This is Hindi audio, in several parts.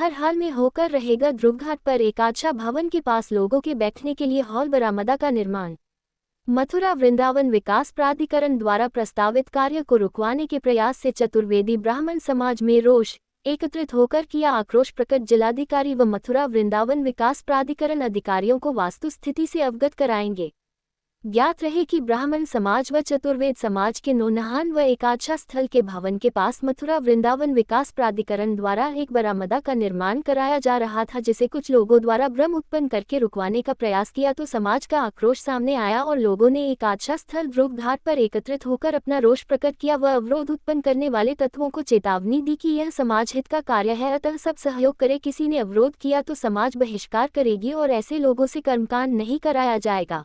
हर हाल में होकर रहेगा ध्रुव घाट पर एकाक्षा भवन के पास लोगों के बैठने के लिए हॉल बरामदा का निर्माण। मथुरा वृंदावन विकास प्राधिकरण द्वारा प्रस्तावित कार्य को रुकवाने के प्रयास से चतुर्वेदी ब्राह्मण समाज में रोष एकत्रित होकर किया आक्रोश प्रकट। जिलाधिकारी व मथुरा वृंदावन विकास प्राधिकरण अधिकारियों को वास्तु स्थिति से अवगत कराएंगे। ज्ञात रहे कि ब्राह्मण समाज व चतुर्वेद समाज के नौनहान व एकाक्षा स्थल के भवन के पास मथुरा वृंदावन विकास प्राधिकरण द्वारा एक बरामदा का निर्माण कराया जा रहा था, जिसे कुछ लोगों द्वारा भ्रम उत्पन्न करके रुकवाने का प्रयास किया तो समाज का आक्रोश सामने आया और लोगों ने एकाक्षा स्थल ध्रुव घाट पर एकत्रित होकर अपना रोष प्रकट किया व अवरोध उत्पन्न करने वाले तत्वों को चेतावनी दी कि यह समाज हित का कार्य है, अतः सब सहयोग करे। किसी ने अवरोध किया तो समाज बहिष्कार करेगी और ऐसे लोगों से कर्मकांड नहीं कराया जाएगा।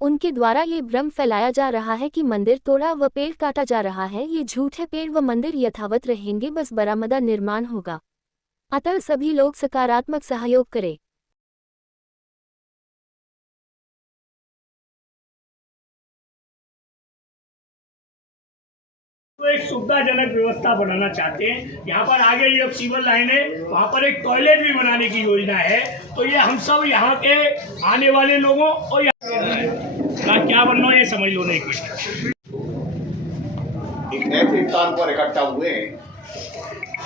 उनके द्वारा ये भ्रम फैलाया जा रहा है कि मंदिर तोड़ा व पेड़ काटा जा रहा है, ये झूठ है। पेड़ व मंदिर यथावत रहेंगे, बस बरामदा निर्माण होगा। अतः सभी लोग सकारात्मक सहयोग करें। तो एक सुविधाजनक व्यवस्था बनाना चाहते हैं। यहाँ पर आगे ये सिविल लाइन है, वहाँ पर एक टॉयलेट भी बनाने की योजना है। तो ये हम सब यहाँ के आने वाले लोगों और क्या बनना ये समझ लो नहीं। एक ऐसे स्थान पर इकट्ठा हुए हैं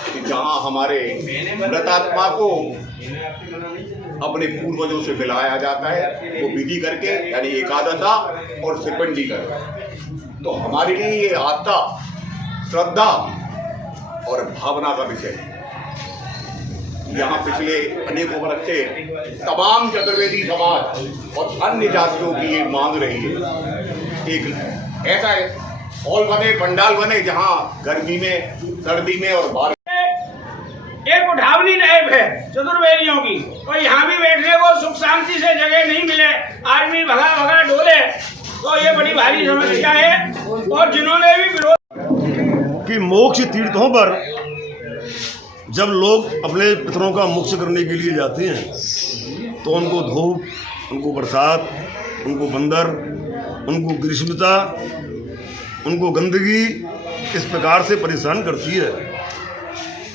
कि जहाँ हमारे मृतात्मा को अपने पूर्वजों से मिलाया जाता है, वो विधि करके, यानी एकादशा और सिपंडी कर। तो हमारे लिए ये आस्था, श्रद्धा और भावना का विषय है। यहाँ पिछले अनेकों वर्ष से तमाम चतुर्वेदी समाज और अन्य जातियों की ये मांग रही है, एक ऐसा हॉल बने, पंडाल बने, जहाँ गर्मी में, सर्दी में और बारिश एक उठावनी टाइप है चतुर्वेदियों की। और यहाँ भी बैठने को सुख शांति से जगह नहीं मिले, आदमी भगा भगा डोले, तो ये बड़ी भारी समस्या है। और जिन्होंने भी विरोध कि मोक्ष तीर्थों पर जब लोग अपने पितरों का मोक्ष करने के लिए जाते हैं तो उनको धूप, उनको बरसात, उनको बंदर, उनको ग्रीष्मता, उनको गंदगी इस प्रकार से परेशान करती है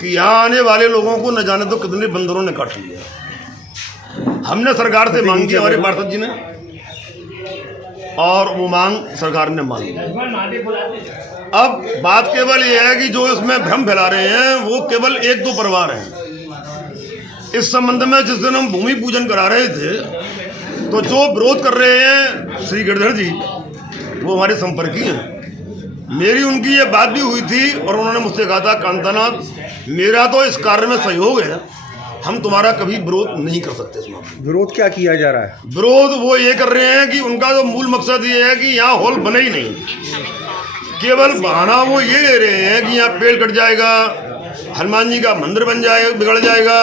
कि यहाँ आने वाले लोगों को न जाने तो कितने बंदरों ने काट लिया। हमने सरकार से मांग की, हमारे पार्षद जी ने, और वो मांग सरकार ने मान ली। अब बात केवल ये है कि जो इसमें भ्रम फैला रहे हैं वो केवल एक दो परिवार हैं। इस संबंध में जिस दिन हम भूमि पूजन करा रहे थे तो जो विरोध कर रहे हैं श्री गिरधर जी, वो हमारे संपर्की हैं। मेरी उनकी ये बात भी हुई थी और उन्होंने मुझसे कहा था, कांतानाथ, मेरा तो इस कार्य में सहयोग है, हम तुम्हारा कभी विरोध नहीं कर सकते। इसमें विरोध क्या किया जा रहा है? विरोध वो ये कर रहे हैं कि उनका तो मूल मकसद ये है कि यहाँ हॉल बने ही नहीं। केवल बहाना वो ये दे रहे हैं कि यहाँ पेड़ कट जाएगा, हनुमान जी का मंदिर बन जाएगा, बिगड़ जाएगा,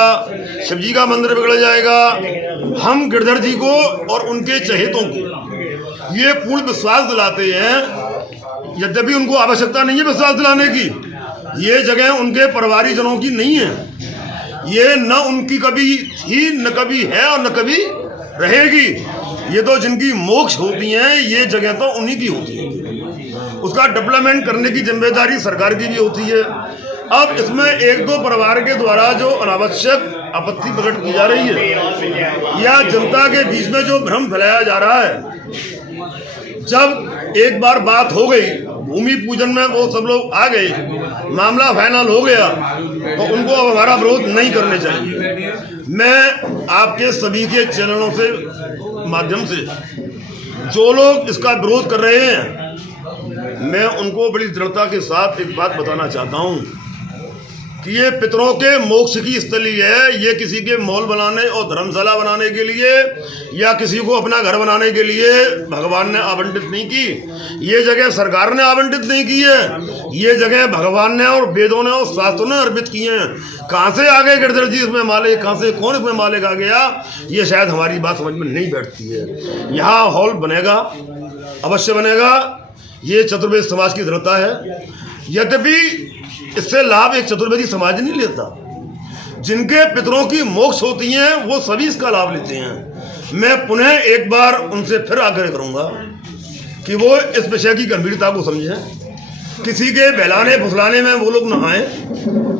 शिव जी का मंदिर बिगड़ जाएगा। हम गिरधर जी को और उनके चहेतों को ये पूर्ण विश्वास दिलाते हैं, यद्यपि उनको आवश्यकता नहीं है विश्वास दिलाने की। ये जगह उनके परिवारीजनों की नहीं है, ये न उनकी कभी थी, न कभी है और न कभी रहेगी। ये तो जिनकी मोक्ष होती हैं, ये जगह तो उन्हीं की होती है। उसका डेवलपमेंट करने की जिम्मेदारी सरकार की भी होती है। अब इसमें एक दो परिवार के द्वारा जो अनावश्यक आपत्ति प्रकट की जा रही है या जनता के बीच में जो भ्रम फैलाया जा रहा है, जब एक बार बात हो गई भूमि पूजन में, वो सब लोग आ गए, मामला फाइनल हो गया, तो उनको अब हमारा विरोध नहीं करने चाहिए। मैं आपके सभी के चैनलों से माध्यम से जो लोग इसका विरोध कर रहे हैं, मैं उनको बड़ी दृढ़ता के साथ एक बात बताना चाहता हूँ कि ये पितरों के मोक्ष की स्थली है। ये किसी के मॉल बनाने और धर्मशाला बनाने के लिए या किसी को अपना घर बनाने के लिए भगवान ने आवंटित नहीं की। ये जगह सरकार ने आवंटित नहीं की है, ये जगह भगवान ने और वेदों ने और शास्त्रों ने अर्पित किए हैं। कहाँ से आ गए गिरधर जी इसमें मालिक, कहाँ से कौन इसमें मालिक आ गया, ये शायद हमारी बात समझ में नहीं बैठती है। यहाँ हॉल बनेगा, अवश्य बनेगा, ये चतुर्वेद समाज की दृढ़ता है। यद्यपि इससे लाभ एक चतुर्वेदी समाज नहीं लेता, जिनके पितरों की मोक्ष होती हैं वो सभी इसका लाभ लेते हैं। मैं पुनः एक बार उनसे फिर आग्रह करूंगा कि वो इस विषय की गंभीरता को समझें, किसी के बहलाने फुसलाने में वो लोग न आए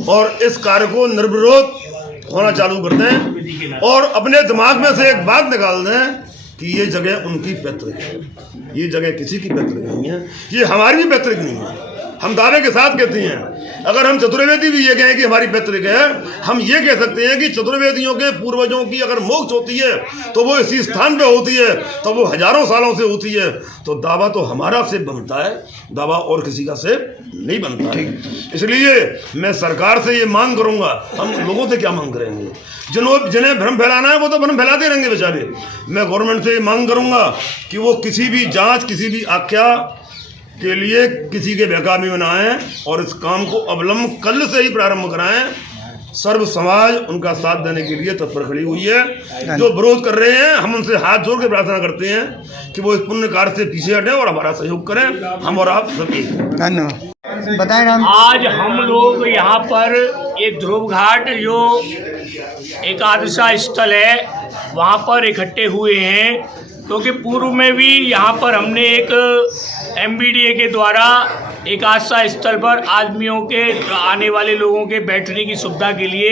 और इस कार्य को निर्विरोध होना चालू कर दें और अपने दिमाग में से एक बात निकाल दें कि ये जगह उनकी पैतृक है, ये जगह किसी की पैतृक नहीं है, ये हमारी भी पैतृक नहीं है। हम दावे के साथ कहते हैं, अगर हम चतुर्वेदी भी ये कहें कि हमारी पैतृक है, हम ये कह सकते हैं कि चतुर्वेदियों के पूर्वजों की अगर मोक्ष होती है तो वो इसी स्थान पे होती है, तो वो हजारों सालों से होती है। तो दावा तो हमारा से बनता है, दावा और किसी का से नहीं बनता है। इसलिए मैं सरकार से ये मांग करूंगा, हम लोगों से क्या मांग करेंगे, जिन्हें भ्रम फैलाना है वो तो भ्रम फैलाते रहेंगे बेचारे। मैं गवर्नमेंट से ये मांग करूंगा कि वो किसी भी जांच, किसी भी आख्या के लिए किसी के बेकामी में ना आए और इस काम को अवलंब कल से ही प्रारंभ कराएं। सर्व समाज उनका साथ देने के लिए तत्पर खड़ी हुई है। जो विरोध कर रहे हैं, हम उनसे हाथ जोड़ के प्रार्थना करते हैं कि वो इस पुण्य कार्य से पीछे हटें और हमारा सहयोग करें, हम और आप सभी। धन्यवाद। बताएं नाम। आज हम लोग यहाँ पर ये ध्रुव घाट जो एकादशा स्थल है वहाँ पर इकट्ठे हुए हैं, क्योंकि पूर्व में भी यहाँ पर हमने एक MBDA के द्वारा एकादशा स्थल पर आदमियों के आने वाले लोगों के बैठने की सुविधा के लिए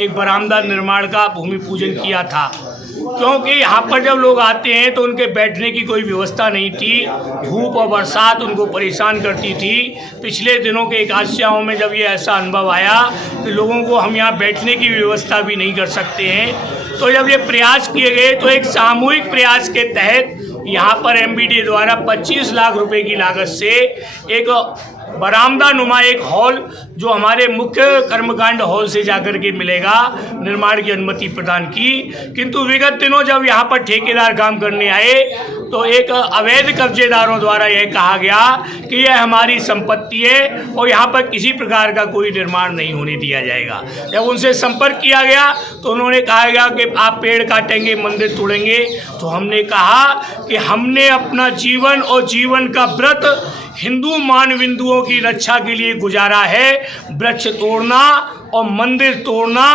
एक बरामदा निर्माण का भूमि पूजन किया था। क्योंकि यहाँ पर जब लोग आते हैं तो उनके बैठने की कोई व्यवस्था नहीं थी, धूप और बरसात उनको परेशान करती थी। पिछले दिनों के एकादशियाओं में जब ये ऐसा अनुभव आया कि लोगों को हम यहाँ बैठने की व्यवस्था भी नहीं कर सकते हैं, तो जब ये प्रयास किए गए तो एक सामूहिक प्रयास के तहत यहाँ पर MBDA द्वारा 25 लाख रुपए की लागत से एक बरामदा नुमा एक हॉल जो हमारे मुख्य कर्मकांड हॉल से जाकर के मिलेगा, निर्माण की अनुमति प्रदान की। किंतु विगत दिनों जब यहाँ पर ठेकेदार काम करने आए तो एक अवैध कब्जेदारों द्वारा यह कहा गया कि यह हमारी संपत्ति है और यहाँ पर किसी प्रकार का कोई निर्माण नहीं होने दिया जाएगा। जब उनसे संपर्क किया गया तो उन्होंने कहा गया कि आप पेड़ काटेंगे, मंदिर तोड़ेंगे। तो हमने कहा कि हमने अपना जीवन और जीवन का व्रत हिंदू मानबिंदुओं की रक्षा के लिए गुजारा है। वृक्ष तोड़ना और मंदिर तोड़ना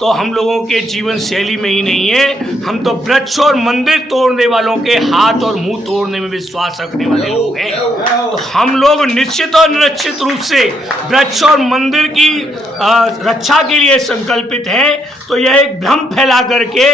तो हम लोगों के जीवन शैली में ही नहीं है। हम तो वृक्ष और मंदिर तोड़ने वालों के हाथ और मुंह तोड़ने में विश्वास रखने वाले लोग हैं। तो हम लोग निश्चित और निश्चित रूप से वृक्ष और मंदिर की रक्षा के लिए संकल्पित हैं। तो यह एक भ्रम फैला करके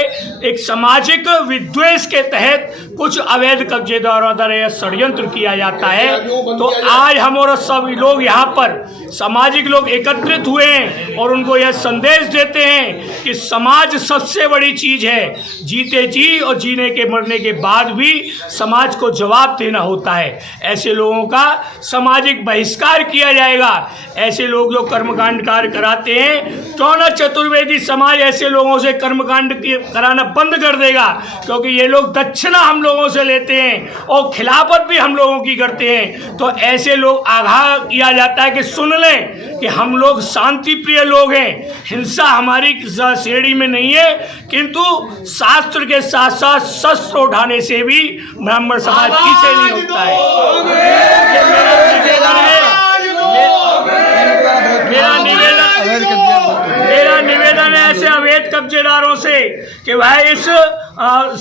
एक सामाजिक विद्वेष के तहत कुछ अवैध कब्जेदारों द्वारा यह षड्यंत्र किया जाता है। तो आज हम और सभी लोग यहाँ पर सामाजिक लोग एकत्रित हुए हैं और उनको यह संदेश देते हैं कि समाज सबसे बड़ी चीज है। जीते जी और जीने के मरने के बाद भी समाज को जवाब देना होता है। ऐसे लोगों का सामाजिक बहिष्कार किया जाएगा। ऐसे लोग जो कर्मकांड कार्य कराते हैं, क्यों न चतुर्वेदी समाज ऐसे लोगों से कर्मकांड कराना बंद कर देगा, क्योंकि ये लोग दक्षिणा हम लोगों से लेते हैं और खिलाफत भी हम लोगों की करते हैं। तो ऐसे लोग आगाह किया जाता है कि सुन लें कि हम लोग शांति प्रिय लोग हैं, हिंसा हमारी श्रेणी में नहीं है, किंतु शास्त्र के साथ साथ शस्त्र उठाने से भी ब्राह्मण समाज पीछे नहीं होता है। मेरा निवेदन है ऐसे अवैध कब्जेदारों से कि वह इस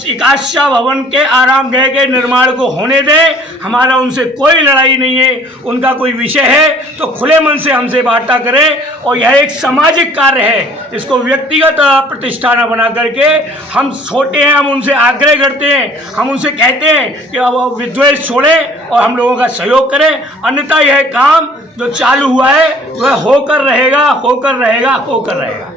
एकादशा भवन के आराम गृह के निर्माण को होने दें। हमारा उनसे कोई लड़ाई नहीं है, उनका कोई विषय है तो खुले मन से हमसे वार्ता करें। और यह एक सामाजिक कार्य है, इसको व्यक्तिगत प्रतिष्ठान बना करके हम छोटे हैं, हम उनसे आग्रह करते हैं, हम उनसे कहते हैं कि अब विद्वेष छोड़ें और हम लोगों का सहयोग करें। अन्यथा यह काम जो चालू हुआ है वह होकर रहेगा, होकर रहेगा, होकर रहेगा।